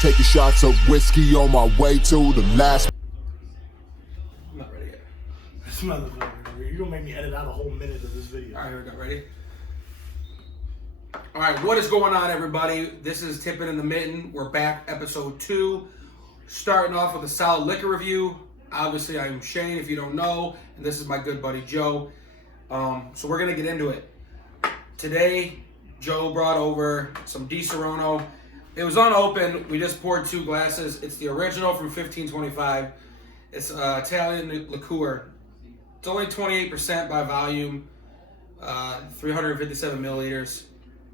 Taking shots of whiskey on my way to the last. I'm not ready yet. This motherfucker, you're gonna make me edit out a whole minute of this video. Alright, here we go. Ready? Alright, what is going on, everybody? This is Tippin in the Mitten. We're back, episode 2. Starting off with a solid liquor review. Obviously, I'm Shane, if you don't know, and this is my good buddy, Joe. So we're going to get into it. Today, Joe brought over some Di Serono. It was unopened. We just poured 2 glasses. It's the original from 1525. It's Italian liqueur. It's only 28% by volume, 357 milliliters.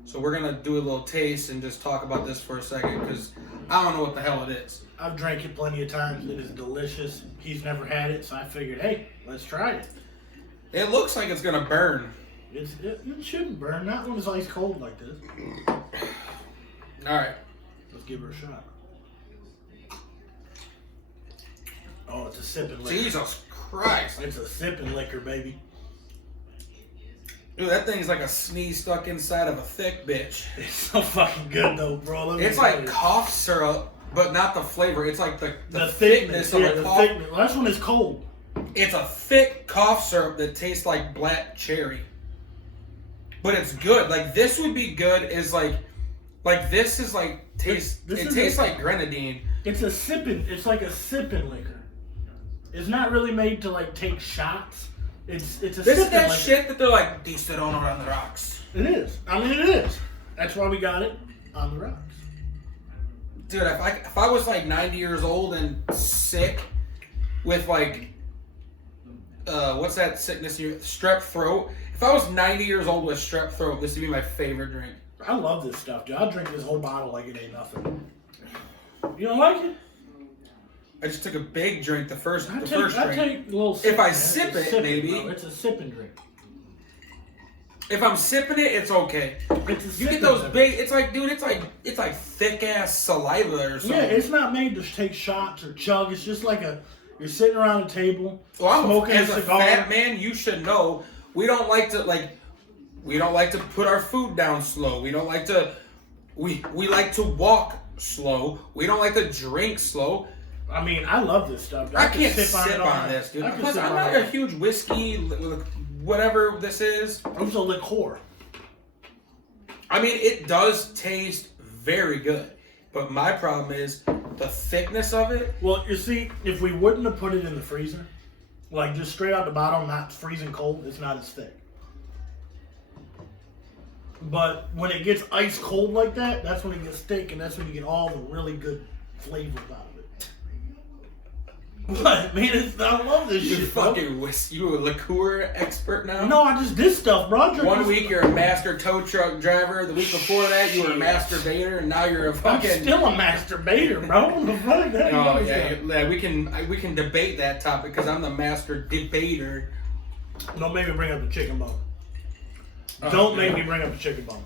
So we're going to do a little taste and just talk about this for a second because I don't know what the hell it is. I've drank it plenty of times. It is delicious. He's never had it, so I figured, hey, let's try it. It looks like it's going to burn. It shouldn't burn. Not when it's ice cold like this. All right. Let's give her a shot. Oh, it's a sipping liquor. Jesus Christ. It's a sipping liquor, baby. Dude, that thing's like a sneeze stuck inside of a thick bitch. It's so fucking good, though, bro. It's like cough syrup, but not the flavor. It's like the thickness of yeah, the the cough. thickness. Well, that's when it's cold. It's a thick cough syrup that tastes like black cherry. But it's good. Like, this would be good is like this is like, it tastes like grenadine. It's like a sipping liquor. It's not really made to, like, take shots. It's a This is sipping that liquor. shit that they're like, Di Serono on the rocks. It is. I mean, it is. That's why we got it on the rocks. Dude, if I was like 90 years old and sick with like, what's that sickness here? Strep throat. If I was 90 years old with strep throat, this would be my favorite drink. I love this stuff, dude. I'll drink this whole bottle like it ain't nothing. You don't like it? I just took a big drink, the first I drink. take a little sip. If I man. sip It's a it, sipping, maybe. bro. It's a sipping drink. If I'm sipping it, it's okay. It's a You sipping get those drink. big. It's like, dude, it's like thick ass saliva or something. Yeah, it's not made to take shots or chug. It's just like you're sitting around a table, Well, smoking as a a cigar. fat man, you should know we don't like to put our food down slow. We don't like to. We like to walk slow. We don't like to drink slow. I mean, I love this stuff. I can't sip sip all on night. this, dude. I can Plus, sip I'm on not it. a huge whiskey, whatever this is. It's a liqueur. I mean, it does taste very good, but my problem is the thickness of it. Well, you see, if we wouldn't have put it in the freezer, like just straight out the bottle, not freezing cold, it's not as thick. But when it gets ice cold like that, that's when it gets thick, and that's when you get all the really good flavors out of it. What? Man, I love this You shit, bro. fucking whiskey, you a liqueur expert now? No, I just did stuff, bro. I drink One this- week you're a master tow truck driver. The week before that you were a masturbator, and now you're a I'm fucking. still a masturbator, bro. What the fuck? That Oh is yeah, stuff. yeah, we can debate that topic because I'm the master debater. Don't make me bring up the chicken bone. Don't make me bring up the chicken bone.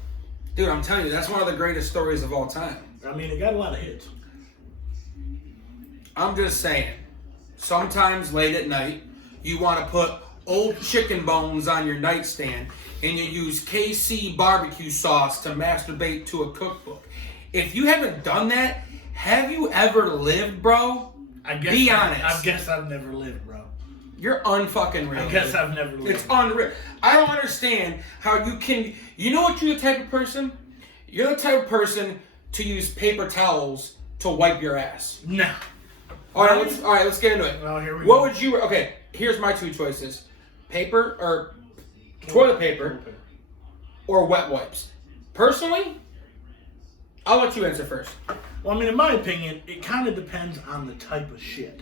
Dude, I'm telling you, that's one of the greatest stories of all time. I mean, it got a lot of hits. I'm just saying, sometimes late at night, you want to put old chicken bones on your nightstand and you use KC barbecue sauce to masturbate to a cookbook. If you haven't done that, have you ever lived, bro? Be honest. I guess I've never lived, bro. You're unfucking real. I guess dude. I've never lived. It's unreal. I don't understand how you can. You know what? You're the type of person. You're the type of person to use paper towels to wipe your ass. Nah. All right, let's get into it. Well, here we What go. would you? Okay, here's my 2 choices: paper or toilet paper, or wet wipes. Personally, I'll let you answer first. Well, I mean, in my opinion, it kind of depends on the type of shit.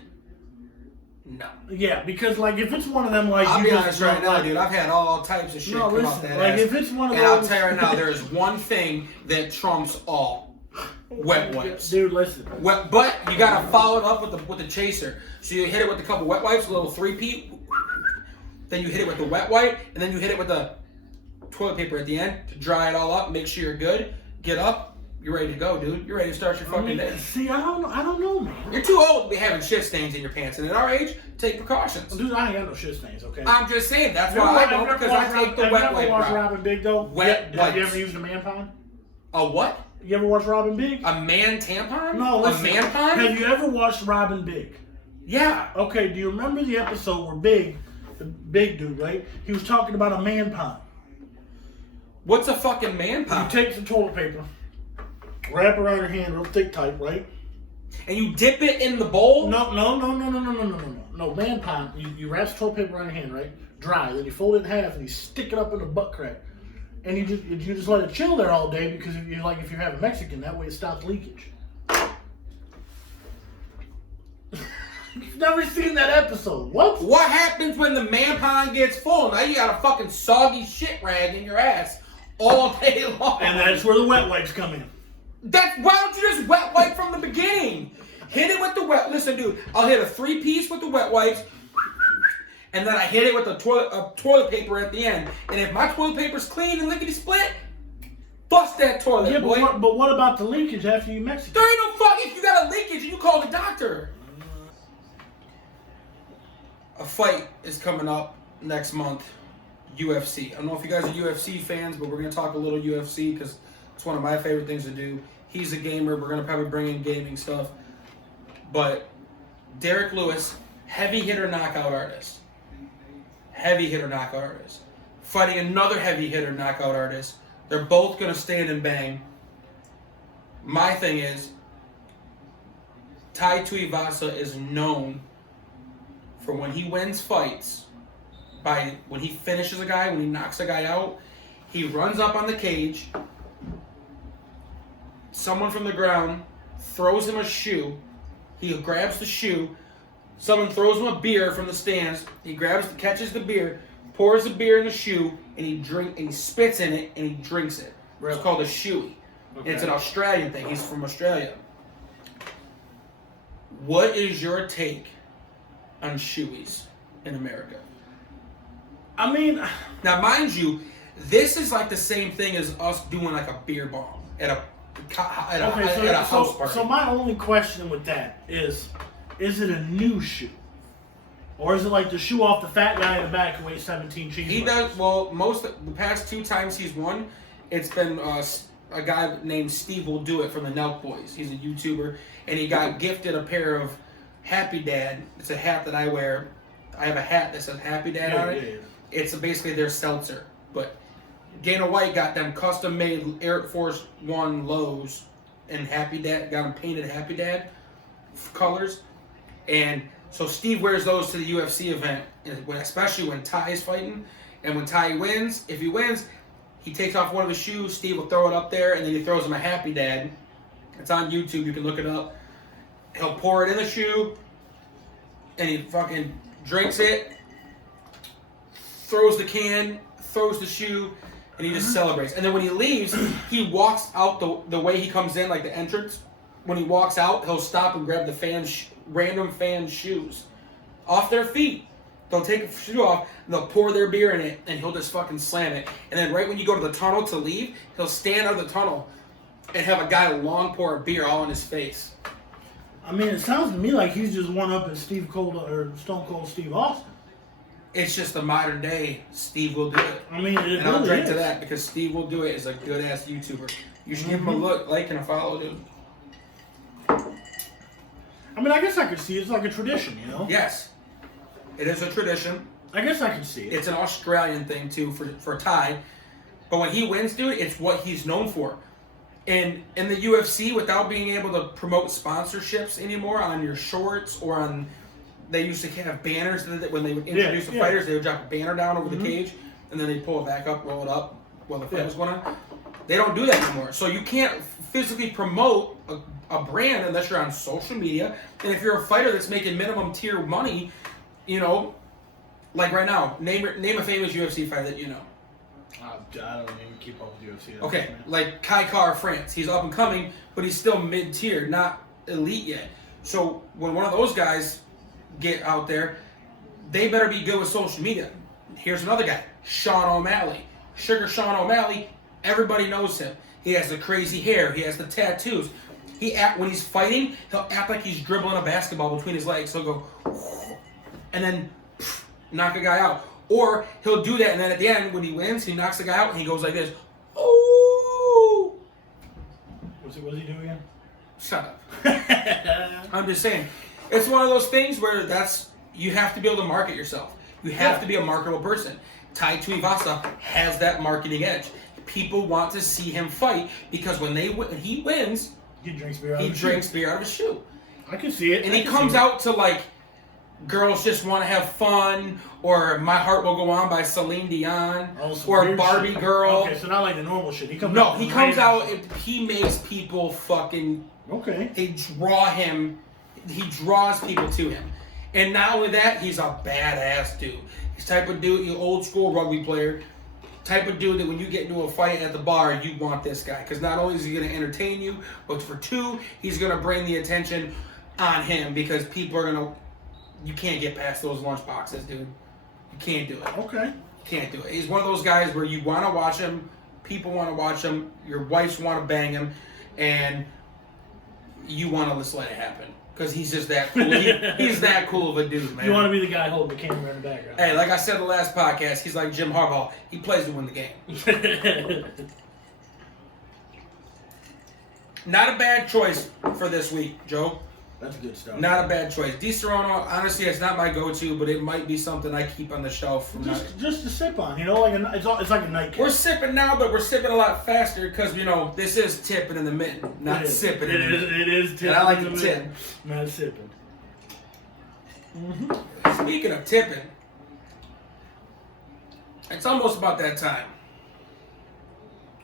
No. Yeah, because like if it's one of them like I'll you be just honest right now, like, dude. I've had all types of shit No, come listen, out that like ass. if it's one of and those, I'll tell you right now, there is one thing that trumps all: wet wipes. Dude, listen. But you gotta follow it up with the chaser. So you hit it with a couple wet wipes, a little 3-peat. Then you hit it with the wet wipe, and then you hit it with the toilet paper at the end to dry it all up. Make sure you're good. Get up. You're ready to go, dude. You're ready to start your fucking day. See, I don't know, man. You're too old to be having shit stains in your pants, and at our age, take precautions. Dude, I ain't got no shit stains, okay? I'm just saying, that's why I don't, because I take the wet wipe watch route. Robin Big, though? Wet Have you wipes. ever used a man pond? A what? You ever watched Robin Big? A man tampon? No, listen. A man pond? Have you ever watched Robin Big? Yeah. Okay, do you remember the episode where Big, the big dude, right? He was talking about a man pond. What's a fucking man pond? You take some toilet paper, wrap it around your hand real thick type, right? And you dip it in the bowl? No, man pond. You wrap some toilet paper around your hand, right? Dry. Then you fold it in half and you stick it up in the butt crack. And you just let it chill there all day because if you're having Mexican, that way it stops leakage. You've never seen that episode. What? What happens when the man pond gets full? Now you got a fucking soggy shit rag in your ass all day long. And that's where the wet wipes come in. Why don't you just wet wipe from the beginning? Hit it with the wet. Listen, dude, I'll hit a 3-piece with the wet wipes, and then I hit it with the toilet paper at the end. And if my toilet paper's clean and lickety split, bust that toilet, Yeah, boy. but what about the leakage after you Mexican? There ain't no fuck if you got a leakage, you call the doctor. A fight is coming up next month, UFC. I don't know if you guys are UFC fans, but we're going to talk a little UFC because it's one of my favorite things to do. He's a gamer. We're going to probably bring in gaming stuff. But Derek Lewis, heavy hitter knockout artist. Heavy hitter knockout artist. Fighting another heavy hitter knockout artist. They're both going to stand and bang. My thing is, Tai Tuivasa is known for when he wins fights, when he finishes a guy, when he knocks a guy out, he runs up on the cage, someone from the ground throws him a shoe, he grabs the shoe, someone throws him a beer from the stands, he catches the beer, pours the beer in the shoe, and he spits in it and he drinks it. Really? It's called a shoey. Okay. It's an Australian thing. He's from Australia. What is your take on shoeys in America? I mean, now mind you, this is like the same thing as us doing like a beer bong at a house party. So my only question with that is it a new shoe? Or is it like the shoe off the fat guy in the back who weighs 17 cheeseburgers? He does, well, the past 2 times he's won, it's been a guy named Steve Will Do It from the Nelk Boys. He's a YouTuber, and he got gifted a pair of Happy Dad. It's a hat that I wear. I have a hat that says Happy Dad on it. Yeah. It's basically their seltzer. But Dana White got them custom-made Air Force One lows and Happy Dad, got them painted Happy Dad colors. And so Steve wears those to the UFC event, especially when Ty's fighting. And when Ty wins, if he wins, he takes off one of his shoes, Steve will throw it up there, and then he throws him a Happy Dad. It's on YouTube, you can look it up. He'll pour it in the shoe, and he fucking drinks it, throws the can, throws the shoe, and he just celebrates. And then when he leaves, he walks out the way he comes in, like the entrance. When he walks out, he'll stop and grab the random fans' shoes off their feet. They'll take the shoe off, and they'll pour their beer in it, and he'll just fucking slam it. And then right when you go to the tunnel to leave, he'll stand out of the tunnel and have a guy long pour a beer all in his face. I mean, it sounds to me like he's just one up as Stone Cold Steve Austin. It's just the modern day Steve Will Do It. I mean, and I'll drink to that because Steve Will Do It is a good ass YouTuber. You should give him a look, like, and a follow, dude. I mean, I guess I could see it's like a tradition, you know? Yes. It is a tradition. I guess I can see it. It's an Australian thing, too, for Ty. But when he wins, dude, it's what he's known for. And in the UFC, without being able to promote sponsorships anymore on your shorts or on... They used to have banners when they would introduce the fighters. They would drop a banner down over the cage, and then they'd pull it back up, roll it up while the fight was going on. They don't do that anymore. So you can't physically promote a brand unless you're on social media. And if you're a fighter that's making minimum tier money, you know, like right now, name a famous UFC fighter that you know. I don't even keep up with UFC. Okay, like Kai Car France. He's up and coming, but he's still mid-tier, not elite yet. So when one of those guys get out there, they better be good with social media. Here's another guy, Sean O'Malley. Sugar Sean O'Malley, everybody knows him. He has the crazy hair. He has the tattoos. When he's fighting, he'll act like he's dribbling a basketball between his legs. He'll go, and then knock a guy out. Or he'll do that, and then at the end, when he wins, he knocks the guy out, and he goes like this. Oh! What does he do again? Shut up. I'm just saying. It's one of those things where you have to be able to market yourself. You have to be a marketable person. Tai Tuivasa has that marketing edge. People want to see him fight because when he wins, he drinks beer out of his shoe. I can see it. And he comes out to like, Girls Just Want to Have Fun, or My Heart Will Go On by Celine Dion, or Barbie shit. Girl. Okay, so not like the normal shit. He comes out. He makes people fucking. Okay. They draw him. He draws people to him. And not only that, he's a badass dude. He's the type of dude, you old school rugby player, type of dude that when you get into a fight at the bar, you want this guy. Because not only is he going to entertain you, but for two, he's going to bring the attention on him because people are going to. You can't get past those lunch boxes, dude. You can't do it. Okay. You can't do it. He's one of those guys where you want to watch him, people want to watch him, your wives want to bang him, and you want to just let it happen. Because he's just that cool. He's that cool of a dude, man. You want to be the guy holding the camera in the background. Hey, like I said in the last podcast, he's like Jim Harbaugh. He plays to win the game. Not a bad choice for this week, Joe. That's good stuff. Not a bad choice. Di Serrano, honestly, it's not my go-to, but it might be something I keep on the shelf. Just to sip on, like it's like a nightcap. We're sipping now, but we're sipping a lot faster because, this is tipping in the mitten, not sipping in the mitten. It is tipping. And I like to tip. Not sipping. Mm-hmm. Speaking of tipping, it's almost about that time.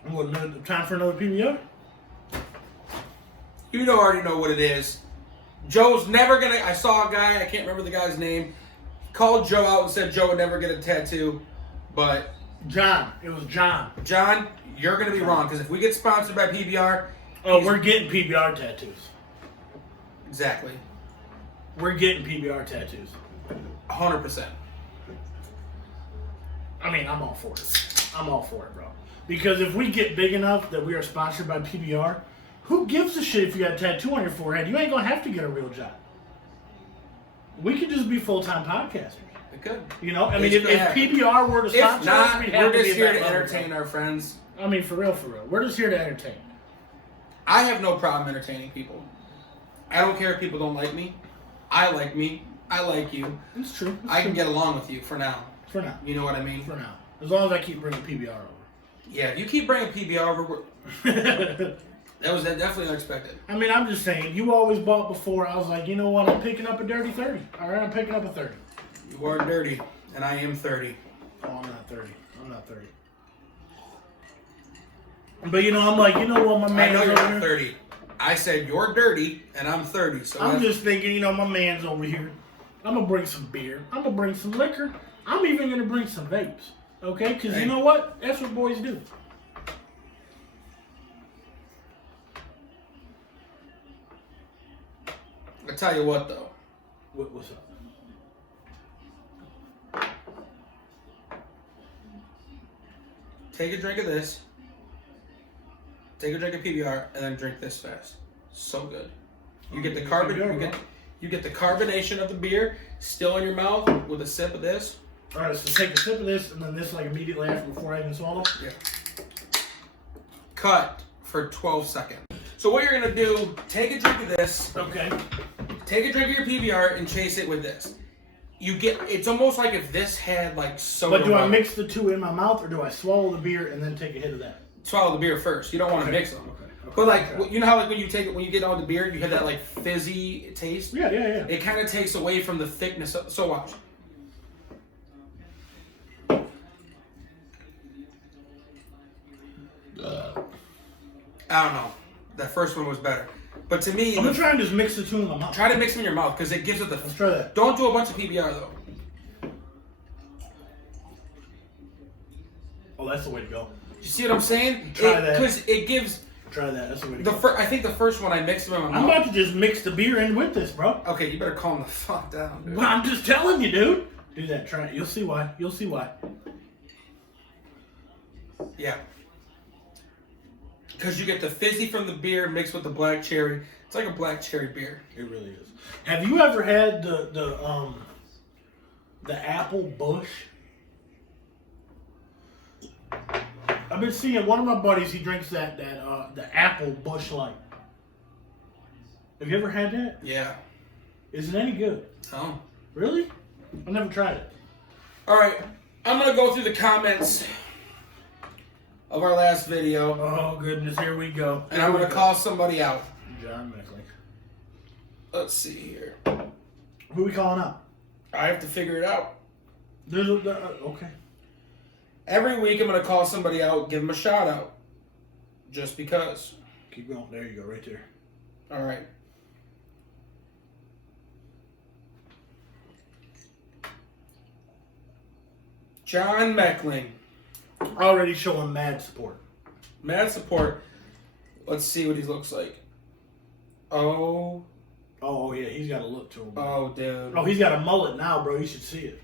What, time for another PBR? You already know what it is. Joe's never gonna. I saw a guy. I can't remember the guy's name. Called Joe out and said Joe would never get a tattoo, but John. It was John. John, you're gonna be wrong because if we get sponsored by PBR, we're getting PBR tattoos. Exactly. We're getting PBR tattoos. 100%. I mean, I'm all for it. I'm all for it, bro. Because if we get big enough that we are sponsored by PBR. Who gives a shit if you got a tattoo on your forehead? You ain't gonna have to get a real job. We could just be full-time podcasters. We could. I mean, if PBR were to sponsor us, we'd have we're to just be here to entertain our friends. I mean, for real. We're just here to entertain. I have no problem entertaining people. I don't care if people don't like me. I like me. I like you. It's true. I can get along with you for now. For now. You know what I mean? For now. As long as I keep bringing PBR over. Yeah, if you keep bringing PBR over, that was definitely unexpected. I mean, I'm just saying, you always bought before. I was like, you know what? I'm picking up a dirty 30. All right, I'm picking up a 30. You are dirty, and I am 30. Oh, I'm not 30. I'm not 30. But, I'm like, what, my man. I know you're not 30. I said you're dirty, and I'm 30. So I'm just thinking, my man's over here. I'm going to bring some beer. I'm going to bring some liquor. I'm even going to bring some vapes. Okay? Because you know what? That's what boys do. I tell you what, though. What's up? Take a drink of this. Take a drink of PBR, and then drink this fast. So good. You get the you get the carbonation of the beer still in your mouth with a sip of this. All right, so take a sip of this, and then this immediately after before I even swallow. Yeah. Cut for 12 seconds. So what you're gonna do? Take a drink of this. Okay. Take a drink of your PBR and chase it with this. It's almost like if this had like soda. But do I mix the two in my mouth, or do I swallow the beer and then take a hit of that? Swallow the beer first. You don't want to mix them. But you know how when you get on the beer, you have that like fizzy taste. Yeah. It kind of takes away from the thickness. So watch. I don't know. That first one was better. But to me, I'm gonna try and just mix the two in my mouth. Try to mix them in your mouth because it gives it the. Let's try that. Don't do a bunch of PBR though. Oh, that's the way to go. You see what I'm saying? Try that. Because it gives. Try that. That's the way to go. I think the first one I mixed them in my mouth. I'm about to just mix the beer in with this, bro. Okay, you better calm the fuck down, dude. Well, I'm just telling you, dude. Do that. Try it. You'll see why. You'll see why. Yeah. Because you get the fizzy from the beer mixed with the black cherry. It's like a black cherry beer. It really is. Have you ever had the apple bush? I've been seeing one of my buddies. He drinks the apple bush light. Have you ever had that? Yeah. Is it any good? Oh. Really? I've never tried it. All right. I'm gonna go through the comments of our last video. Oh goodness, here we go. And I'm gonna call somebody out. John Meckley. Let's see here. Who are we calling out? I have to figure it out. Okay. Every week I'm gonna call somebody out, give them a shout out. Just because. Keep going. There you go, right there. All right. John Meckling. Already showing mad support. Mad support. Let's see what he looks like. Oh, Yeah, he's got a look to him. oh, dude. Oh, he's got a mullet now, bro. You should see it.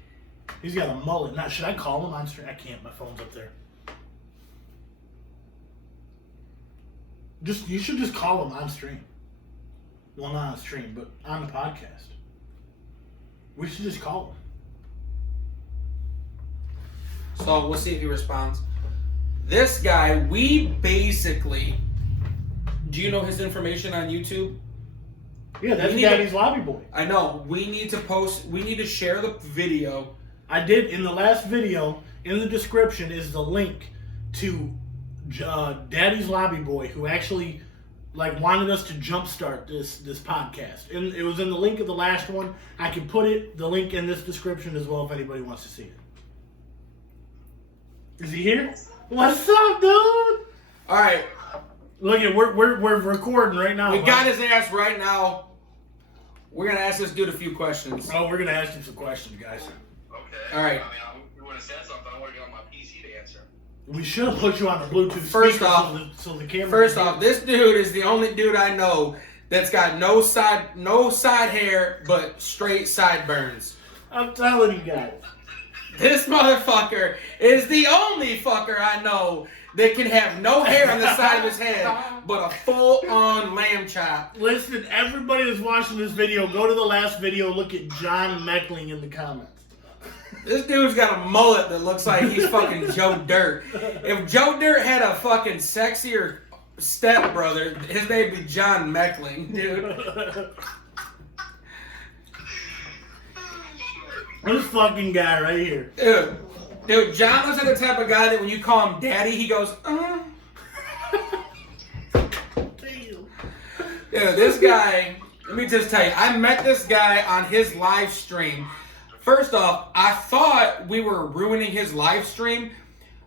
He's got a mullet now. Should I call him on stream? I can't. My phone's up there. You should just call him on stream. Well, not on stream, but on the podcast. We should just call him. So we'll see if he responds. This guy, we basically. Do you know his information on YouTube? Yeah, that's Daddy's Lobby Boy. I know. We need to share the video. I did in the last video. In the description is the link to Daddy's Lobby Boy, who actually wanted us to jumpstart this podcast. And it was in the link of the last one. I can put the link in this description as well if anybody wants to see it. Is he here? What's up, dude? All right. Look at we're recording right now. We got his ass right now. We're gonna ask this dude a few questions. Oh, we're gonna ask him some questions, guys. Okay. All right. I mean, you would have said something. I would have got my PC to answer. We should have put you on the Bluetooth First speaker off- so the camera. First off, this dude is the only dude I know that's got no side hair but straight sideburns. I'm telling you guys. This motherfucker is the only fucker I know that can have no hair on the side of his head but a full-on lamb chop. Listen, everybody that's watching this video, go to the last video, look at John Meckling in the comments. This dude's got a mullet that looks like he's fucking Joe Dirt. If Joe Dirt had a fucking sexier stepbrother, his name would be John Meckling, dude. This fucking guy right here. Dude, John was the type of guy that when you call him daddy, he goes, Damn. Dude, this guy, let me just tell you, I met this guy on his live stream. First off, I thought we were ruining his live stream.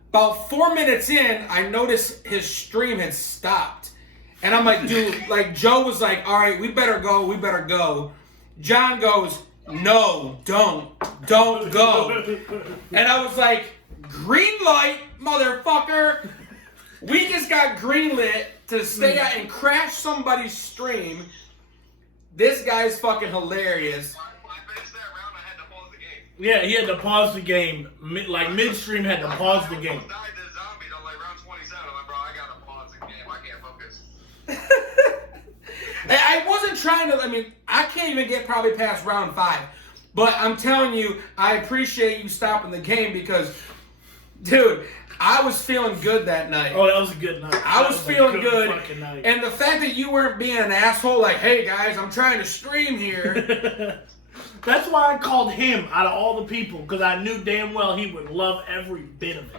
About 4 minutes in, I noticed his stream had stopped. And I'm like, dude, Joe was like, all right, we better go. John goes, no, don't go. And I was like, green light, motherfucker. We just got greenlit to stay out and crash somebody's stream. This guy's fucking hilarious. When I finished that round, I had to pause the game. Yeah, he had to pause the game. Midstream had to pause the game. I died to zombies on round 27. I'm like, bro, I gotta pause the game. I can't focus. I wasn't trying to, I can't even get probably past round 5. But I'm telling you, I appreciate you stopping the game because, dude, I was feeling good that night. Oh, that was a good night. I was feeling good. Fucking night. And the fact that you weren't being an asshole, like, hey guys, I'm trying to stream here. That's why I called him out of all the people, because I knew damn well he would love every bit of it.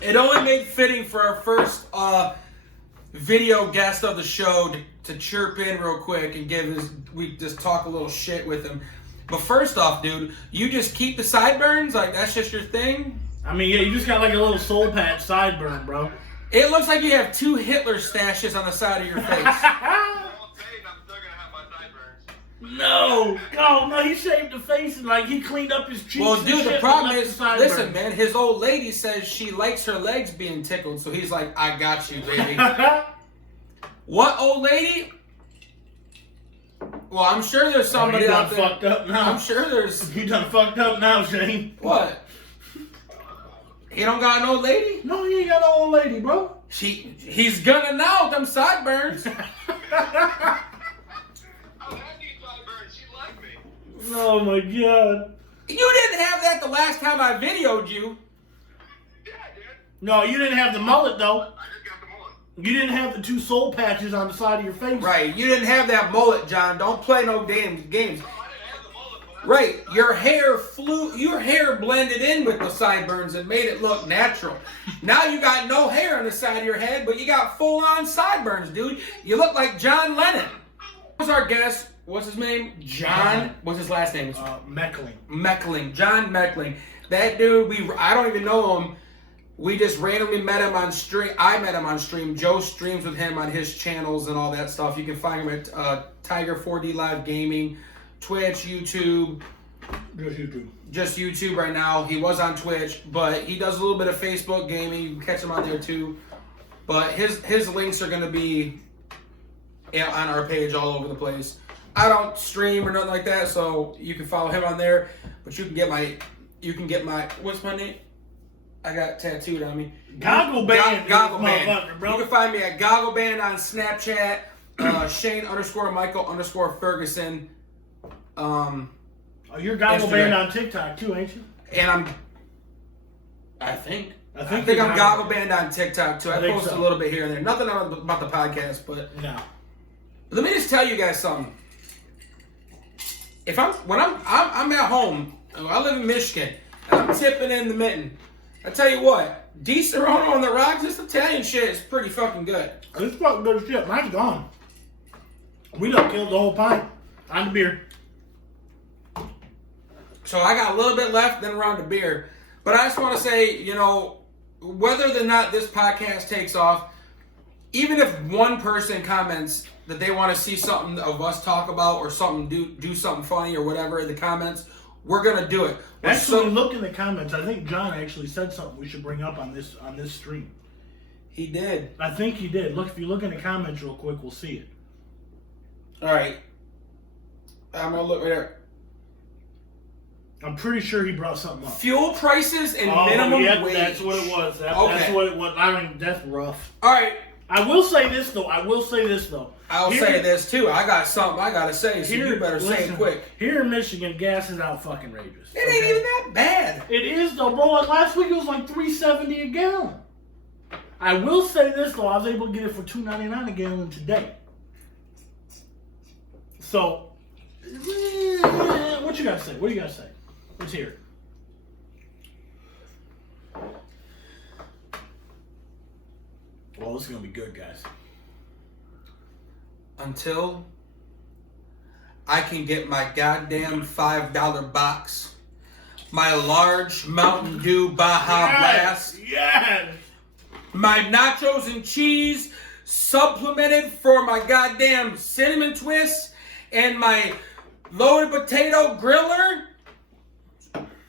It only made fitting for our first video guest of the show to chirp in real quick and we just talk a little shit with him. But first off, dude, you just keep the sideburns? Like, that's just your thing? Yeah, you just got a little soul patch sideburn, bro. It looks like you have 2 Hitler stashes on the side of your face. All day, I'm still gonna have my sideburns. No, no, he shaved the face and like he cleaned up his cheeks. Well, and dude, shit, the problem but left is, the sideburns. listen, man, his old lady says she likes her legs being tickled, so he's like, I got you, baby. What old lady? Well, I'm sure there's somebody you out done there. fucked up now. I'm sure there's. You done fucked up now, Shane. What? He don't got an old lady? No, he ain't got no old lady, bro. He's gonna now with them sideburns. Oh my god. You didn't have that the last time I videoed you. Yeah, I did. No, you didn't have the mullet though. I just got the mullet. You didn't have the 2 soul patches on the side of your face. Right, you didn't have that mullet, John. Don't play no games. No, I didn't have the mullet. But Right, your hair blended in with the sideburns and made it look natural. Now you got no hair on the side of your head, but you got full-on sideburns, dude. You look like John Lennon. Who's our guest? What's his name? John. What's his last name? Meckling. Meckling. John Meckling. That dude, I don't even know him. We just randomly met him on stream. I met him on stream. Joe streams with him on his channels and all that stuff. You can find him at Tiger 4D Live Gaming, Twitch, YouTube. Just YouTube. Just YouTube right now. He was on Twitch, but he does a little bit of Facebook gaming. You can catch him on there too. But his links are going to be on our page all over the place. I don't stream or nothing like that, so you can follow him on there. But you can get my what's my name? I got tattooed on me. Goggle Band. Goggle Band. Bro. You can find me at Goggle Band on Snapchat. Shane_Michael_Ferguson. You're Goggle Instagram. Band on TikTok too, ain't you? And I think I I'm you're Goggle Band on TikTok too. I think post so. a little bit here and there. Nothing about the podcast, but No. let me just tell you guys something. If I'm at home, I live in Michigan, and I'm tipping in the Mitten. I tell you what, Di Serrano on the rocks, this Italian shit is pretty fucking good. This fucking good as shit. Mine's gone. We done killed the whole pint on the beer. So I got a little bit left, then around the beer. But I just want to say, whether or not this podcast takes off, even if one person comments that they want to see something of us talk about or something do something funny or whatever in the comments, we're gonna do it. Actually, look in the comments. I think John actually said something we should bring up on this stream. He did. I think he did. Look, if you look in the comments real quick, we'll see it. All right. I'm gonna look right there. I'm pretty sure he brought something up. Fuel prices and minimum wage. That's what it was. That's what it was. I mean, that's rough. All right. I will say this though. I'll say this too. I got something I gotta say, so you better say it quick. Here in Michigan, gas is outrageous. It ain't even that bad. It is though, bro. Like last week, it was like $3.70 a gallon. I will say this though. I was able to get it for $2.99 a gallon today. So, what you gotta say? What do you gotta say? Let's hear it. Well, this is gonna be good, guys. Until I can get my goddamn $5 box, my large Mountain Dew Baja Blast, Yes. my nachos and cheese supplemented for my goddamn cinnamon twists, and my loaded potato griller,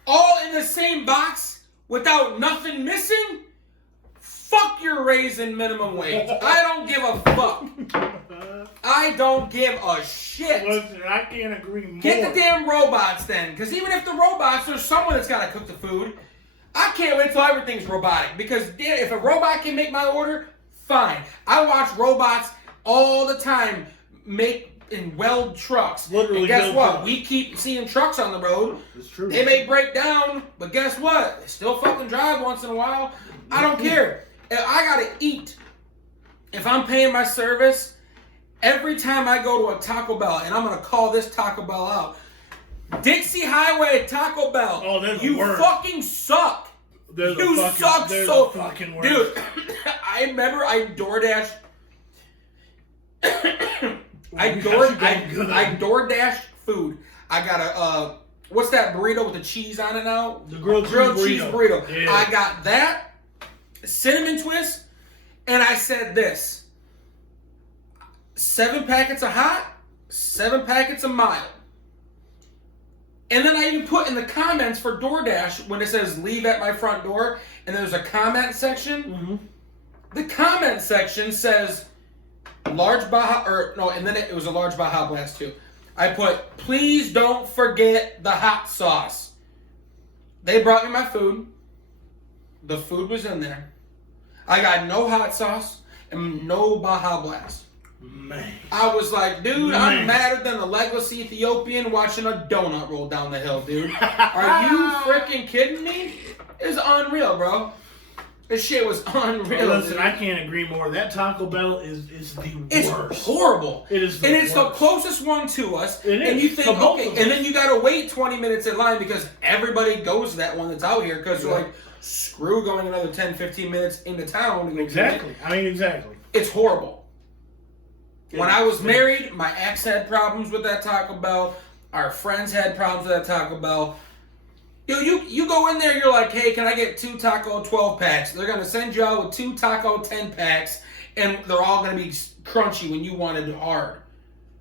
all in the same box without nothing missing. Fuck your raising minimum wage. I don't give a fuck. I don't give a shit. Listen, I can't agree more. Get the damn robots then, because even if the robots, there's someone that's got to cook the food. I can't wait till everything's robotic, because if a robot can make my order, fine. I watch robots all the time make and weld trucks. Literally, and guess what? trucks. We keep seeing trucks on the road. It's true. They may break down, but guess what? They still fucking drive once in a while. I don't care. I gotta eat. If I'm paying my service, every time I go to a Taco Bell, and I'm gonna call this Taco Bell out, Dixie Highway Taco Bell. Oh, they're the you worst. fucking suck. They're the You fucking, suck they're so, the fucking worst. dude. I remember I DoorDash. I DoorDashed food. I got a what's that burrito with the cheese on it now? The grilled cheese burrito. Yeah. I got that cinnamon twist, and I said this: 7 packets of hot, 7 packets a mile. And then I even put in the comments for DoorDash when it says leave at my front door, and there's a comment section. Mm-hmm. The comment section says large Baja, and then it was a large Baja Blast too. I put, please don't forget the hot sauce. They brought me my food. The food was in there. I got no hot sauce and no Baja Blast. Man. I was like, dude, I'm madder than a legless Ethiopian watching a donut roll down the hill, dude. Are you freaking kidding me? It's unreal, bro. This shit was unreal. Listen, dude. I can't agree more. That Taco Bell is the It's worst. horrible. It is the and it's the worst. closest one to us. It is. And you think, To both okay, of us. and then you gotta wait 20 minutes in line because everybody goes to that one that's out here because they're like, screw going another 10, 15 minutes into town. And Exactly. I mean, exactly. It's horrible. When I was married, my ex had problems with that Taco Bell. Our friends had problems with that Taco Bell. You go in there, you're like, hey, can I get 2 taco 12 packs? They're going to send you out with 2 taco 10 packs, and they're all going to be crunchy when you wanted hard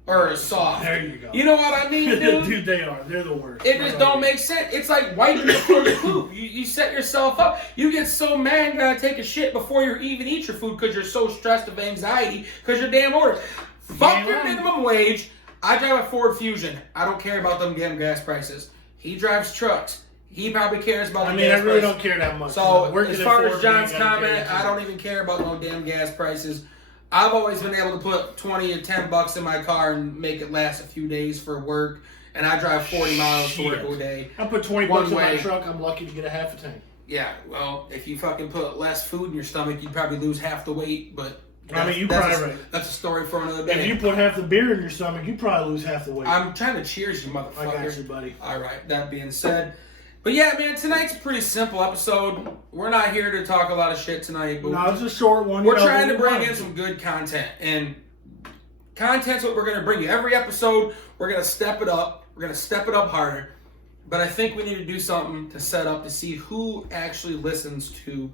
or soft. There you go. You know what I mean, dude? Dude, they are. They're the worst. It just don't make sense. It's like wiping before you poop. You set yourself up. You get so mad you gotta take a shit before you even eat your food because you're so stressed of anxiety because your damn orders. Fuck your minimum wage. I drive a Ford Fusion. I don't care about them damn gas prices. He drives trucks. He probably cares about the gas I really prices. don't care that much. So, Working as at far Ford, as John's you ain't gotta comment, care. I don't even care about no damn gas prices. I've always been able to put 20 or 10 bucks in my car and make it last a few days for work. And I drive 40 miles to work a day. I put 20 One bucks in my way. truck. I'm lucky to get a half a tank. Yeah, well, if you fucking put less food in your stomach, you'd probably lose half the weight. But I mean, that's right. That's a story for another day. If you put half the beer in your stomach, you probably lose half the weight. I'm trying to cheers you, motherfucker. I got you, buddy. All right. That being said, but yeah, man, tonight's a pretty simple episode. We're not here to talk a lot of shit tonight, but No, it's a short one. we're trying to bring in some good content, and content's what we're going to bring you. Every episode, we're going to step it up. We're going to step it up harder. But I think we need to do something to set up to see who actually listens to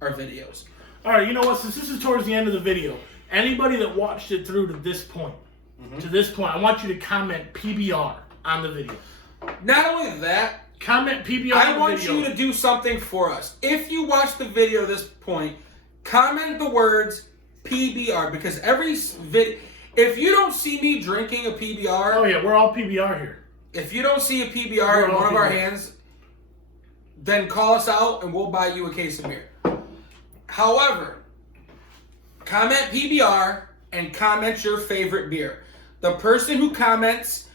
our videos. All right, you know what? Since this is towards the end of the video, anybody that watched it through to this point, I want you to comment PBR on the video. Not only that, Comment PBR I on the want video. you to do something for us. If you watch the video at this point, comment the words PBR, because every video, if you don't see me drinking a PBR, Oh yeah, we're all PBR here. if you don't see a PBR in all one of our PBR. hands, then call us out and we'll buy you a case of beer. However, comment PBR and comment your favorite beer. The person who comments,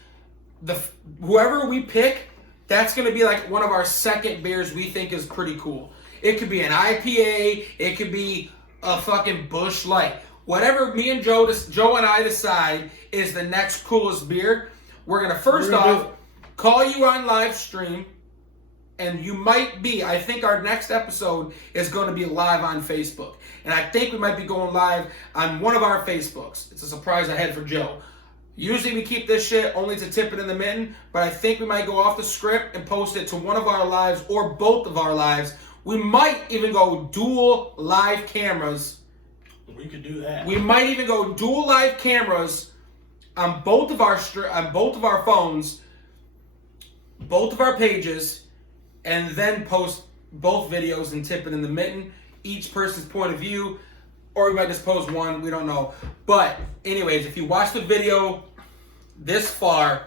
whoever we pick, that's going to be like one of our second beers we think is pretty cool. It could be an IPA. It could be a fucking Busch Light. Whatever me and Joe and I decide is the next coolest beer, we're going to first off call you on live stream. And you might be, I think our next episode is going to be live on Facebook. And I think we might be going live on one of our Facebooks. It's a surprise I had for Joe. Usually we keep this shit only to Tippin in the Mitten, but I think we might go off the script and post it to one of our lives or both of our lives. We might even go dual live cameras. We could do that. We might even go dual live cameras on both of our phones, both of our pages, and then post both videos in Tippin in the Mitten, each person's point of view. Or we might just post one, we don't know. But anyways, if you watch the video this far,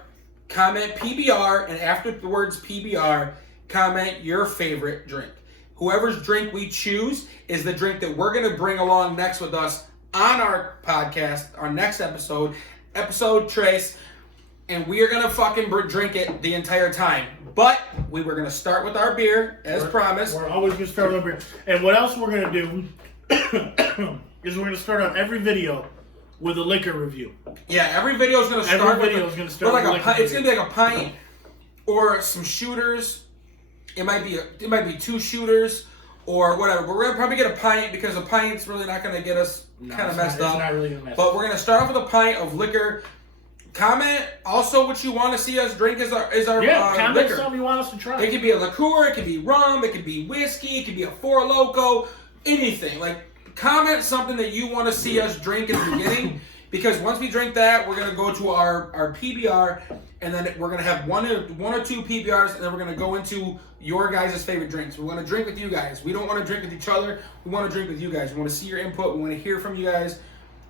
comment PBR, and after the words PBR, comment your favorite drink. Whoever's drink we choose is the drink that we're going to bring along next with us on our podcast, our next episode Trace, and we are going to fucking drink it the entire time. But we were going to start with our beer, as promised. We're always going to start with our beer. And what else we're going to do is we're going to start out every video with a liquor review. Yeah, every video is going to start Every video is going to start with with like a liquor it's going to be like a pint or some shooters. It might be 2 shooters or whatever. But we're going to probably get a pint because a pint's really not going to get us kind of messed up. It's not really going to mess But up. we're going to start off with a pint of liquor. Comment also what you want to see us drink as our comment liquor. something you want us to try. It could be a liqueur, it could be rum, it could be whiskey, it could be a Four Loko, anything. Like, comment something that you want to see us drink in the beginning, Because once we drink that, we're gonna go to our PBR, and then we're gonna have one or two PBRs, and then we're gonna go into your guys' favorite drinks. We want to drink with you guys. We don't want to drink with each other. We want to drink with you guys. We want to see your input. We want to hear from you guys.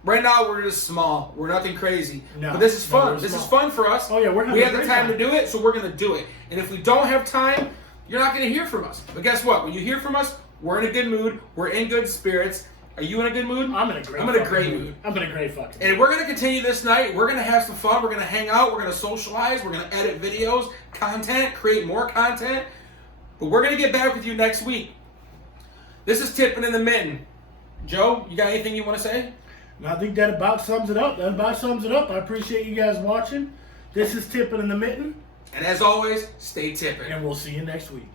Right now, we're just small. We're nothing crazy. No, but this is fun. no, this small. is fun for us. Oh, yeah, we have the time to do it, so we're going to do it. And if we don't have time, you're not going to hear from us. But guess what? When you hear from us, we're in a good mood. We're in good spirits. Are you in a good mood? I'm in a great mood. I'm in a great fucking mood. And we're going to continue this night. We're going to have some fun. We're going to hang out. We're going to socialize. We're going to edit videos, content, create more content. But we're going to get back with you next week. This is Tippin in the Mitten. Joe, you got anything you want to say? And I think that about sums it up. I appreciate you guys watching. This is Tippin in the Mitten. And as always, stay tippin'. And we'll see you next week.